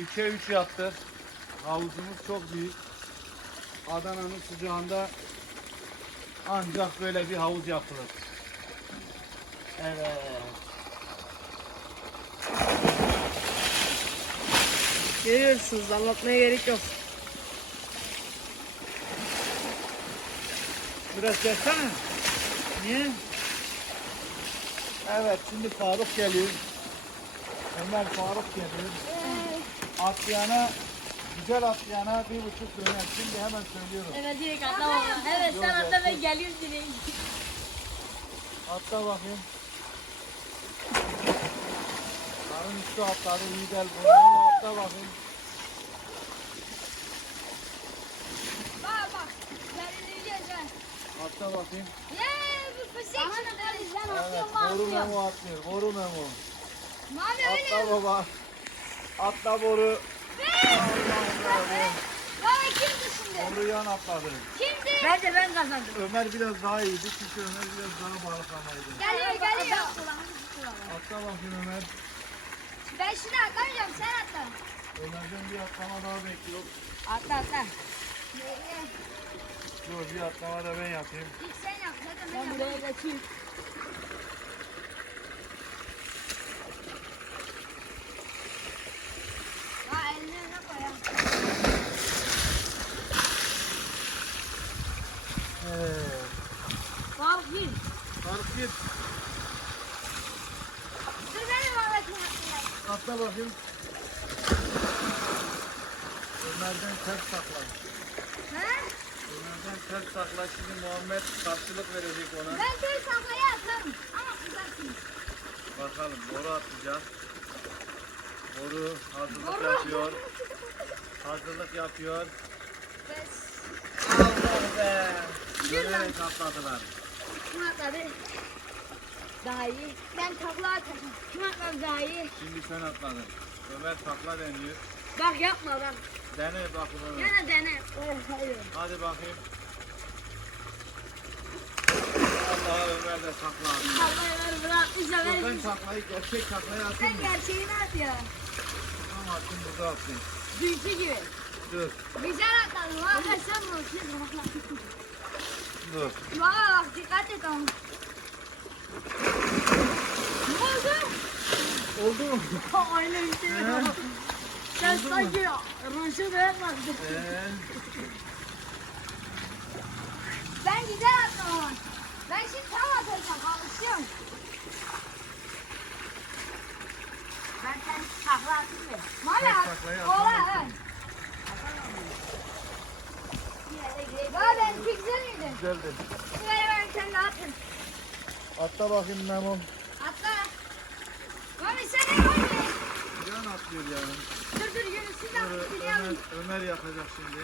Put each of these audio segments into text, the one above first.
3'e 3 yaptık. Havuzumuz çok büyük. Adana'nın sıcağında ancak böyle bir havuz yapılır. Evet. Görüyorsunuz anlatmaya gerek yok. Biraz gelsene. Niye? Evet şimdi Faruk geliyor. Ömer Faruk geliyor. Atlayana, güzel atlayana bir buçuk döner. Şimdi hemen söylüyorum. Evet direkt atla baba. Evet sen atla ben geliyorum direkt. Atla bakayım. Karın üstü atladı. iyi gel bunu. Atla bakayım. Bak bak. Atla bakayım. Yeee bu fısık çıktı. Ben Evet. atlıyorum Boru atlıyorum. memo atlıyor. Boru memo. Mavi öyle. Atla baba. Atla boru. Baba kimdi şimdi? Boru yan atladı. Kimdi? Bence ben kazandım. Ömer biraz daha iyiydi çünkü Ömer biraz daha balaklamaydı. Geliyor geliyor. Atla bakayım Ömer. Ben şunu atlamayacağım sen atla. Ömer'den bir atlama daha bekliyor. Atla atla. Dur bir atlama da ben yapayım. İlk sen yap zaten ben Ben yapayım. buraya geçeyim. Ha elini önüne koy ya. Evet. Fark bir. Faruk git. Dur benim Ahmet'im atlayayım. Atla bakayım. Ömer'den ters sakla. Ha? Ömer'den ters sakla. Şimdi Muhammed karşılık verecek ona. Ben tek safhaya atarım. Ama uzaksın. Bakalım boru atacağız. Boru hazırlık Boru. yapıyor. Hazırlık yapıyor. Bes. Allah be. Dönerek atladılar. Kim atladı? Daha iyi. Ben takla atacağım. Kim atladı daha iyi? Şimdi sen atladın. Ömer takla deniyor. Bak yapma bak. Dene bakayım Ömer. Gene dene. Oh, hayır. Hadi bakayım. Allah Ömer de takla atıyor. Taklayı bırak. Bu Dur sefer ben taklayı, gerçek taklayı Sen atayım mı? gerçeğini at ya. Tamam atayım burada atayım. dünkü gibi. Dur, Güzel atladın. Valla sen mi? Dur. Bak dikkat et ama. Ne oldu? Oldu mu? Aynen. He? Sen sanki Ruşu beğenmedin. Ee, Ben güzel attım ama. Ben şimdi tam atacağım. Alışıyorum. Ben sen takla attım ya. Valla Tek at. taklayı Ola atamazsın. Valla benimki güzel miydi? Güzeldi. Ver ben sen de atın. Atla bakayım Memo. Atla. Mami sen ne var Yan atlıyor yani. Dur dur yürü siz Dur, atın. Ömer. Ömer yapacak şimdi.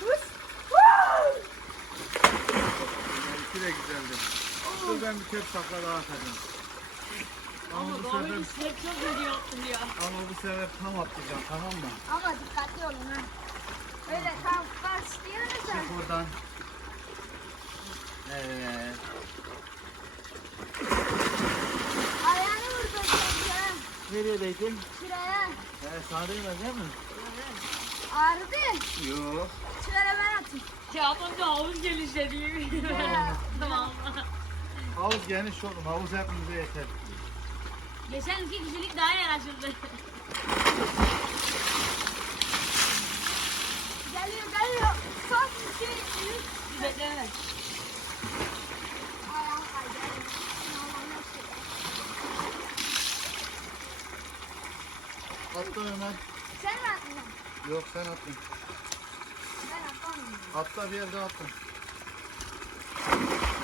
Huu! Benimki de güzeldi. Dur ben bir kez takla daha atacağım. Ama bu sefer, çok iyi yaptın ya. ama bu sefer tam atlayacağım tamam mı? Ama dikkatli olun ha. Öyle tam başlıyorsan. Çık oradan. Evet. Ayağını vuracaksın ya. Nereye değdin? Şuraya. Evet, sana değmez değil mi? Ağrıdı. Yok. Şuraya ben atayım. Ya bana havuz gelişleri. tamam. Havuz geniş oğlum. Havuz hepimize yeter. Geçen iki kişilik daha yaraşırdı. Geliyor geliyor. Son iki üç. Bekleme. Atla Ömer. Sen mi atlayacaksın? Yok sen atla. Ben atlamıyorum. Atla bir yerde atla.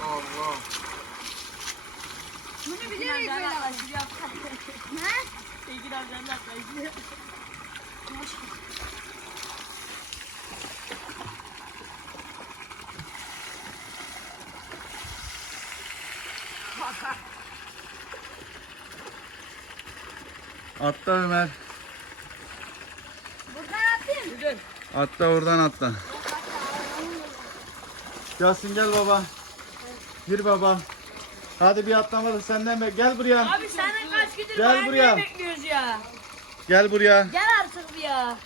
Allah. Bunu bilir miyiz böyle? Ha? İki dakikadan da atlayışı. Atla Ömer. Buradan atayım. Atla oradan atla. Yasin gel baba. Gir baba. Hadi bir atlamalı senden be. Gel buraya. Abi senden kaç gündür Gel buraya. bekliyoruz ya. Gel buraya. Gel artık bir ya.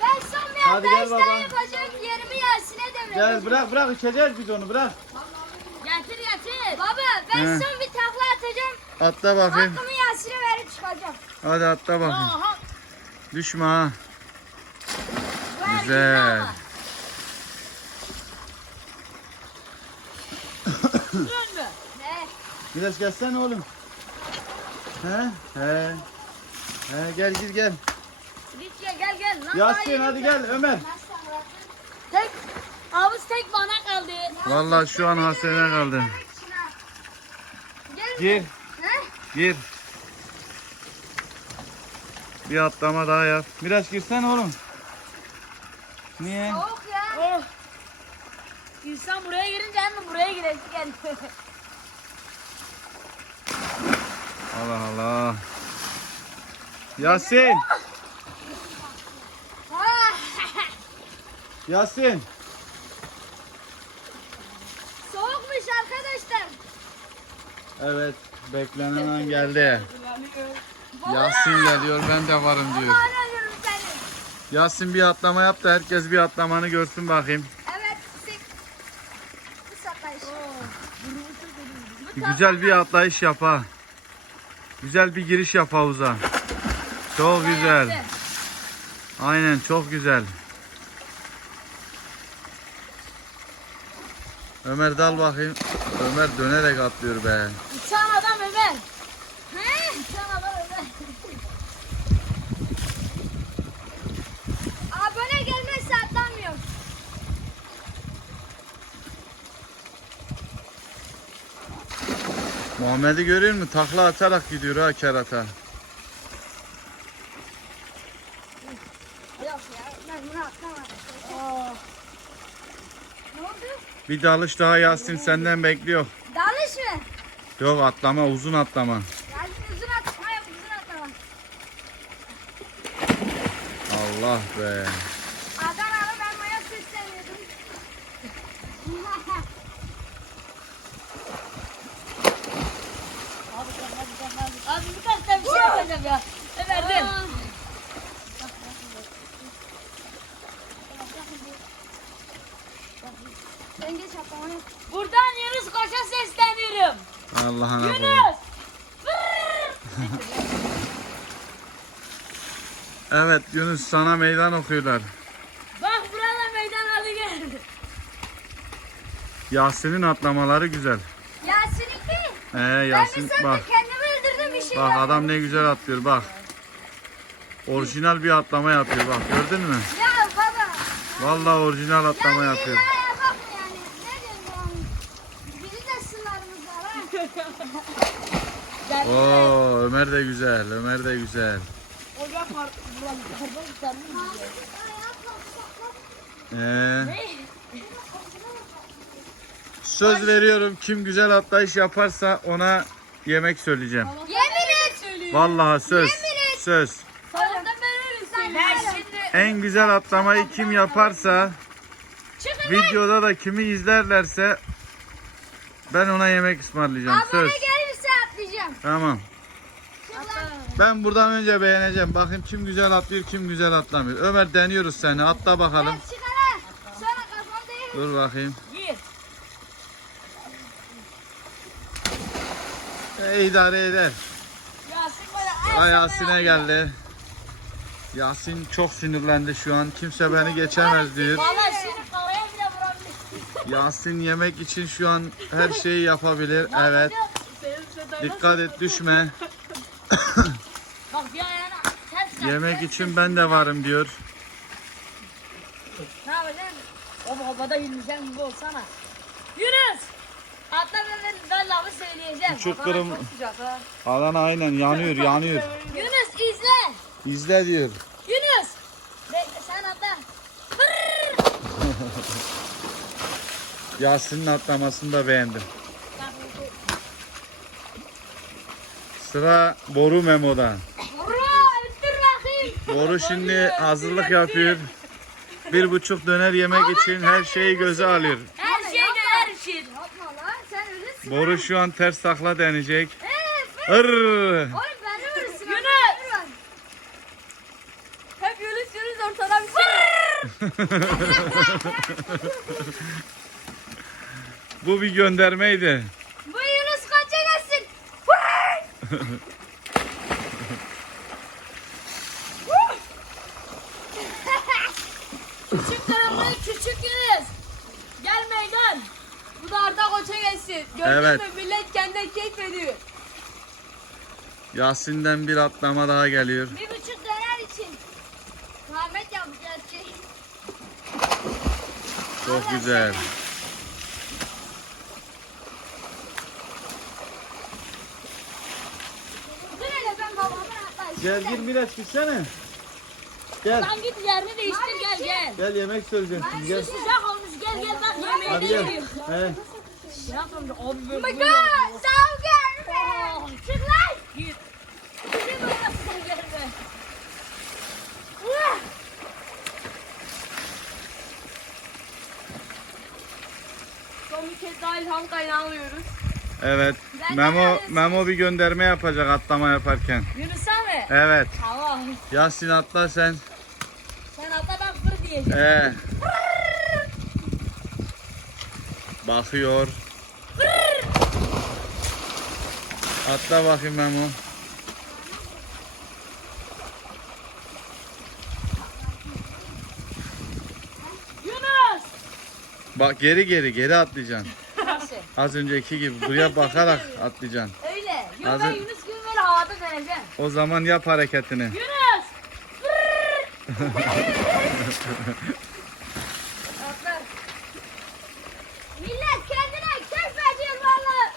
Ben son bir Hadi gel arkadaşlar baba. yapacak yerimi Yasin'e devredeceğim. Gel bırak bırak içeceğiz biz onu bırak. Getir getir. Baba ben He. son bir takla atacağım. Atla bakayım. Hakkımı Yasin'e verip çıkacağım. Hadi atla bakayım. Aha. Düşme ha. ver Güzel. Güneş gelsene oğlum. He? He. He gel gir gel. Git gel gel gel. Lan Yasin hadi gel Ömer. Tek. Havuz tek bana kaldı. Vallahi şu an hasene kaldı. Gir He? gir. Bir atlama daha yap. Biraz girsene oğlum. Niye? Soğuk ya. Oh. İnsan buraya girince hemen buraya giresi geldi. Allah Allah. Yasin. Ah, Yasin. Soğukmuş arkadaşlar. Evet. Beklenen an geldi. Yasin geliyor ben de varım diyor. Yasin bir atlama yap da herkes bir atlamanı görsün bakayım. Güzel bir atlayış yap ha. Güzel bir giriş yap havuza. Çok güzel. Aynen çok güzel. Ömer dal bakayım. Ömer dönerek atlıyor be. Ömer. He? Uçan adam Ömer. Abone gelmezse. Muhammed'i görüyor musun? Takla atarak gidiyor ha kerata. Bir dalış daha Yasin senden bekliyor. Yok atlama uzun atlama. Yasin uzun atlama yok uzun atlama. Allah be. Adanalı ben maya sesleniyordum. Abi sen hadi sen hadi. Abi birkaç tane bir şey yapacağım ya. Ömer dur. Sen geç atlama yok. Buradan Yunus Koç'a sesleniyorum. Allah'ına kurban. Yunus. Yunus sana meydan okuyorlar. Bak burada meydan adı geldi. Yasin'in atlamaları güzel. Yasin'inki. Ee Ben Yasin sırada bak. kendimi öldürdüm şey Bak adam ne güzel atlıyor bak. Orijinal bir atlama yapıyor bak gördün mü? Ya baba. Vallahi orijinal atlama Yani yapıyor. Oo Ömer de güzel, Ömer de güzel. Ee, söz veriyorum kim güzel atlayış yaparsa ona yemek söyleyeceğim. Yemin et. Vallahi söz. Yemin et. Söz. En güzel atlamayı kim yaparsa videoda da kimi izlerlerse ben ona yemek ısmarlayacağım. Söz. Abone gelirse atlayacağım. Tamam. Ben buradan önce beğeneceğim. Bakayım kim güzel atlıyor, kim güzel atlamıyor. Ömer deniyoruz seni. Atla bakalım. Hele. Sonra kafam değil. Dur bakayım. gir. E, idare eder. Yasin bana Ay Yasin'e geldi. Yasin çok sinirlendi şu an. Kimse beni geçemez diyor. Valla şimdi kalaya bile vurabilir. Yasin yemek için şu an her şeyi yapabilir. Evet. Dikkat et düşme. Bak bir ayağına ters yap. Yemek için ben de varım diyor. Ne yapacaksın? O babada yürüyeceğim gibi olsana. Yunus! Atla ben, ben, ben lafı söyleyeceğim. Çok Bana kırım- Çok sıcak ha. Alan aynen yanıyor yanıyor. Yunus izle. İzle diyor. Yunus. Bekle sen atla. Yasin'in atlamasını da beğendim. Sıra Boru Memo'da. Boru şimdi hazırlık yapıyor. Bir buçuk döner yemek için her şeyi göze alıyor. Her şey döner için. Boru şu an ters takla deneyecek. Evet. Irr. Oy ben. Yunus. Hep Yunus Yunus ortadan bir şey Bu bir göndermeydi. Bu Yunus kaçamazsın. Koç'a gelsin. Gördün Evet. mü? Millet kendine keyif ediyor. Yasin'den bir atlama daha geliyor. Bir buçuk döner için. Rahmet yapacağız şey. Çok güzel. Dur hele ben babamın atlayışını Gel gir Miraç gitsene. Gel. Sen git yerini değiştir gel gel. Gel yemek söyleyeceğim şimdi gel. Sıcak olmuş gel gel bak yemeği Hadi gel. He. Ne yapalım abi böyle. Oh my god! Sağ gelme! Çık lan! Git. Bizim odasına gelme. Son bir kez daha ilham kaynağı alıyoruz. Evet. Memo Memo bir gönderme yapacak atlama yaparken. Yunus'a mı? Evet. Tamam. Yasin atla sen. Sen atla ben fır diyeceğim. Ee. Bakıyor. Atla bakayım Memo. Yunus. Bak geri geri geri atlayacaksın. Az önceki gibi buraya bakarak atlayacaksın. Öyle. Yok Az ben Yunus gibi böyle havada döneceğim. O zaman yap hareketini. Yunus. Atla. Millet kendine keyif ediyor valla.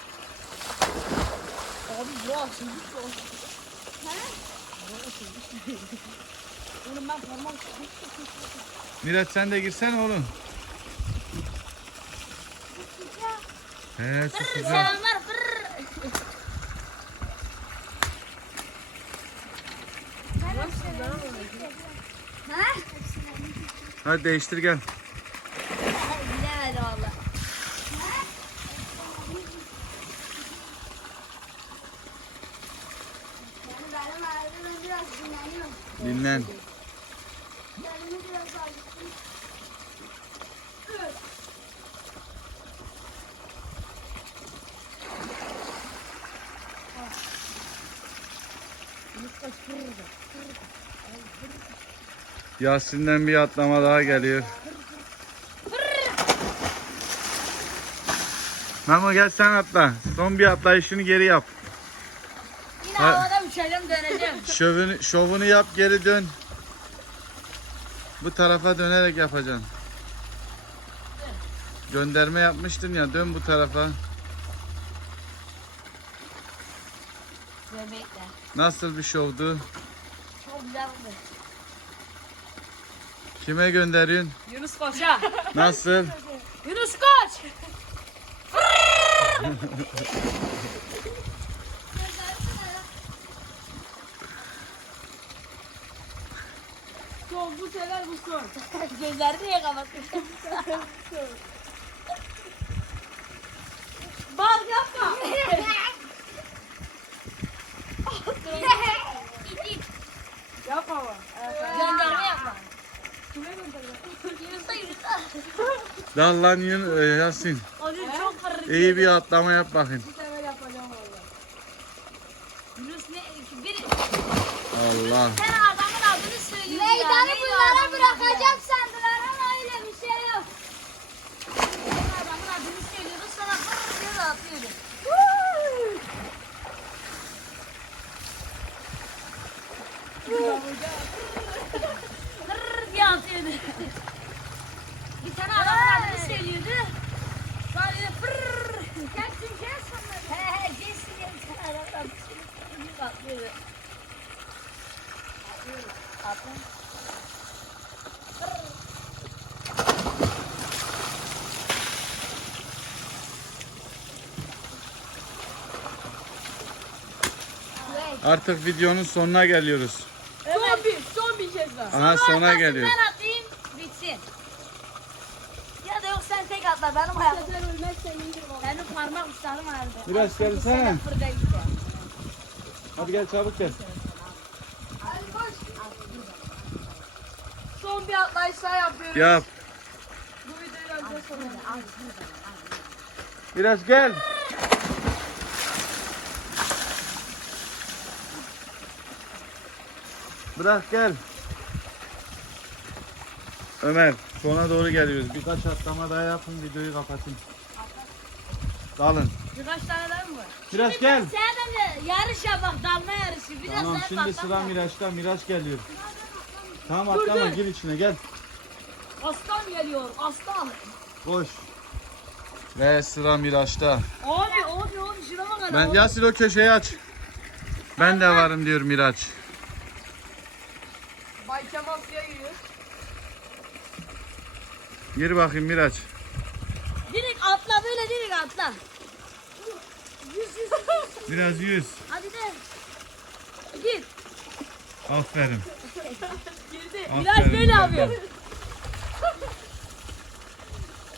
Bu aksızlık bu. Oğlum ben parmağım Miraç sen de girsene oğlum. He sıkacağım. Selamlar. Fırr. Ha? Hadi değiştir gel. Bilemedi valla. Biraz dinleniyorum. Dinlen. Biraz acıttım. Yasin'den bir atlama daha geliyor. Memo gel sen atla. Son bir atlayışını geri yap. Yine Ha. havada uçacağım döneceğim. Şovunu, şovunu yap geri dön. Bu tarafa dönerek yapacaksın. Gönderme yapmıştın ya dön bu tarafa. Bebekler. Nasıl bir şovdu? Çok güzel oldu. Kime gönderiyorsun? Yunus Koç'a. Nasıl? Yunus koç. Son bu sefer bu son. Gözlerini niye kapattın? Bak yapma. Yapma ama. Gönderme yapma. Yunus'a Yunus'a. Dal lan Yun- e, Yasin. Onun çok fırır. İyi bir atlama yap bakayım. Bu sefer yapacağım valla. Yunus ne? Bir, Allah. sen Artık videonun sonuna geliyoruz. Son bir, son bir kez daha. Aha sona geliyor. Ben atayım bitsin. Ya da yok sen tek atla benim ayağım. Sen ölmezsen indir bana. Benim parmak uçlarım ağrıdı. Biraz gelsene. Hadi gel çabuk gel. Hadi koş. Son son bir atlayış daha yapıyoruz. Yap. Bu videoyu önce sonuna. Biraz gel. Bırak gel. Ömer sona doğru geliyoruz. Birkaç atlama daha yapın videoyu kapatın. Dalın. Birkaç tane daha mı var? Biraz gel. Sen de yarış yap bak dalma yarışı. Biraz Tamam şimdi sıra Miraç'ta. Miraç geliyor. Tamam atlama gir içine gel. Aslan geliyor aslan. Koş. Ve sıra Miraç'ta. Abi abi abi şuna bak. Ben abi. Yasin o köşeyi aç. Ben de varım diyor Miraç. Gir bakayım Miraç. Direkt atla böyle direkt atla. Biraz yüz. Hadi de. Git. Aferin. Girdi. Biraz Aferin böyle Miraç. yapıyor.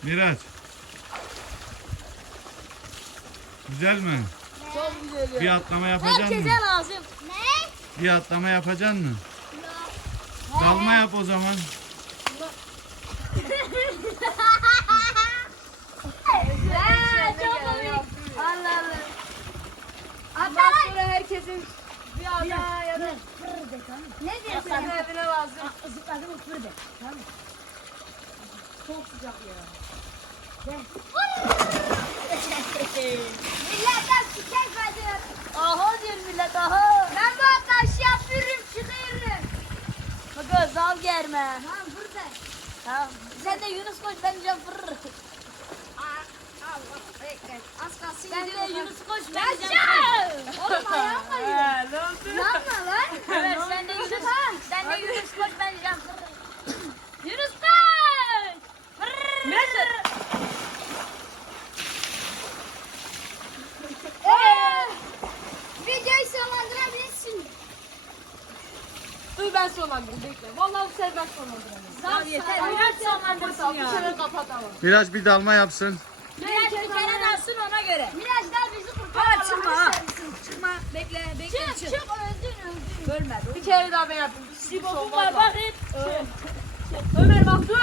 Miraç. Güzel mi? Çok güzel ya. Bir atlama yapacaksın Herkese mı? lazım. Ne? Bir atlama yapacaksın mı? Dalma yap o zaman. Ha, çok komik. Allah Allah. Bundan Atalay. sonra herkesin bir ada ya da Ne diyorsun? kendine lazım. Zıpladı mı fırdı. Tamam. Çok sıcak ya. Milletten çiçek veriyor. Aha diyor millet aha. Ben bu ataşı yapıyorum çıkıyorum. Bakın dal germe. Ha burada. Tamam. Sen de Yunus koş ben diyeceğim fırr. Bekle. Az kalsın Sen de gidiyorum. Yunus koş ben Ben. Oğlum ayağım kayıyor. Ne oldu? Yapma lan. Evet sen de Yunus. Sen de Yunus koş ben diyeceğim. Yunus koş. Neyse. Ee, videoyu sonlandırabilirsin. Dur ben sonlandırayım bekle. Vallahi bu sefer ben sonlandırayım. Tamam yeter. Miraç sonlandırsın ya. Miraç bir dalma yapsın. Miraç göre. Miraçlar bizi kurtar. Ha, çıkma, ha. Çıkma bekle bekle Çık çık öldün öldün. Bölme. Bir kere daha ben yapayım. Bir Sibop'un var bak hep. Ömer bak dur.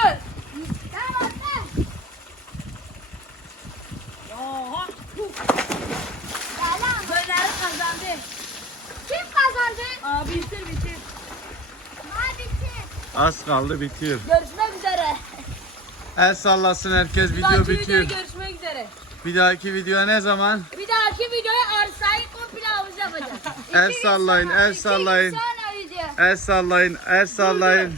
Tamam atla. Oha. Yalan. Bölleri kazandı. Kim kazandı? Aa bitir bitir. Ha bitti. Az kaldı bitiyor. Görüşmek üzere. El sallasın herkes video bitiyor. Bir dahaki video ne zaman? Bir dahaki videoya arsayı komple havuz yapacağız. El sallayın, el sallayın. El sallayın, el sallayın.